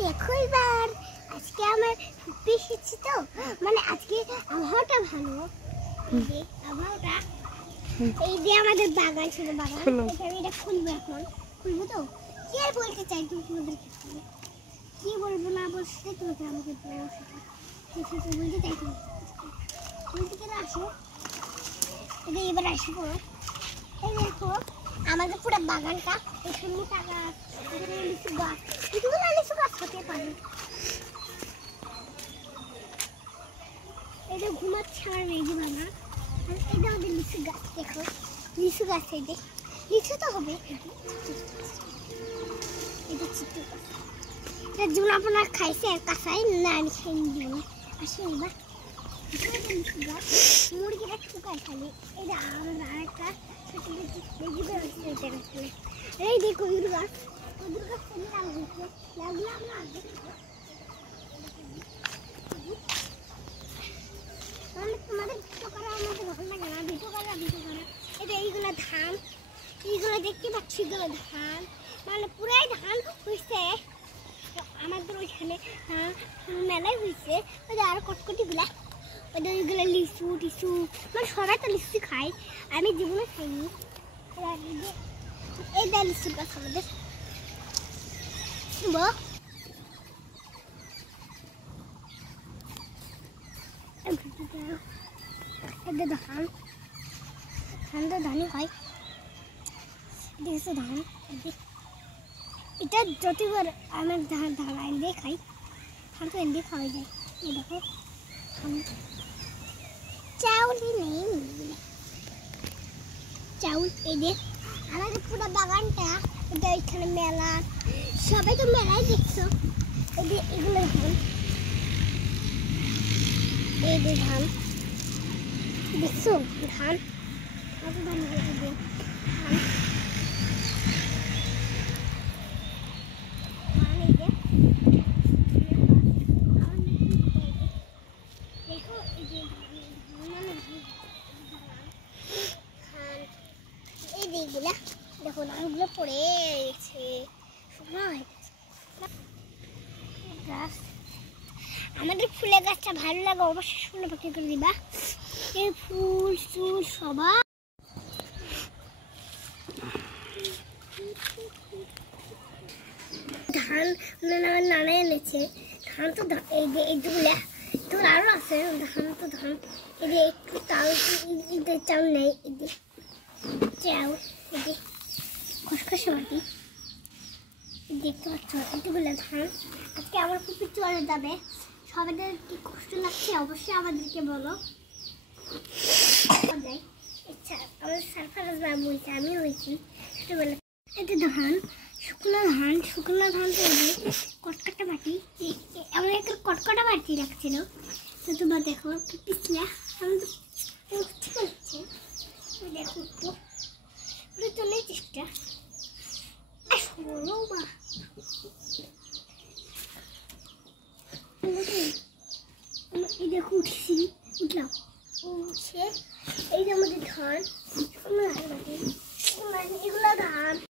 দেখো এবার আজকে আমার ফুপি এসেছে তো, মানে আজকে আবহাওয়াটা ভালো। আবহাওয়াটা এই যে আমাদের বাগান ছিল, বাগান আমি এটা খুলবো, এখন খুলবো তো কি আর বলতে চাই তুমি তোমাদেরকে, কি বলবো না বলতে তোমাকে আমাকে সেটা বলতে চাই। তুমি থেকে আসো, এটা এবার আসি পড়ো। এই দেখো আমাদের পুরো বাগানটা, এখানে টাকা লিচু গাছ, লিচু গাছ হতে পারে। এটা ঘুমাচ্ছে আমার মেজি বাবা, এটা আমাদের লিচু গাছ, দেখো লিচু গাছ, এই যে লিচু তো হবে। এটা চিত্র গাছ, এটা যেমন আপনার খাইছে কাঁচাই না, আমি খাইনি জীবনে। আসে এবার লিচু গাছ, মুরগিটা শুকায় খালি। এটা আমরা আরেকটা এই দেখো ইঁদুর গাছ, ইঁদুর গাছ লাগলো আমরা তোমাদের ভিডিও করা আমাদের ভালো লাগে না, ভিডিও করা। এটা এইগুলো ধান, এইগুলো দেখতে পাচ্ছি, এগুলো ধান, মানে পুরাই ধান হয়েছে আমাদের ওইখানে, মেলায় হয়েছে। ওদের আরো কটকটিগুলা, ওদের ওইগুলো লিচু টিচু, মানে সবাই তো লিচু খায়, আমি জীবনে খাইনি। এই দেয় লিচু গাছ আমাদের, ধান, ধান তো ধানই হয়, দেখছো ধান। এটা যতবার আমার ধান ধান এনে খাই, ধান তো এনে খাওয়া যায়। এই দেখো ধান, চাউলই নেই, চাউল। এই যে আমাদের পুরো বাগানটা, এটা এখানে মেলা, সবাই তো মেলায় দেখছো। এই যে এগুলো ধান, এই যে ধান দেখছো, ধান কত ধান, এইগুলা দেখো ধানগুলো পড়ে গেছে, গাছ। আমাদের ফুলের গাছটা ভালো লাগে, অবশ্যই শুনে পাখি করে দিবা। এই ফুল চুল সবাই ধান নানা এনেছে, ধান তো এই যে এইগুলা তো আরো আছে, ধান তো ধান। এই যে একটু চাউল, চাউল নেই, এই যে চাউল, এই যে খসখসে মাটি দেখতে পাচ্ছ, এতগুলো ধান। আজকে আমার পুকুর চলে যাবে, সবাইদের কি কষ্ট লাগছে অবশ্যই আমাদেরকে বলো। আচ্ছা আমাদের সারফারাজ বাবু হয়েছে, আমি হয়েছি ছোটবেলা। এতে ধান, শুকনো ধান, শুকনো ধান তৈরি কটকটা মাটি, এমন একটা কটকটা মাটি রাখছিল। তো তোমার দেখো পিছলা, আমি তো ঠিক হচ্ছে, দেখো একটু চলে চেষ্টা বলো মা। এই দেখো উঠছি, উঠলাম,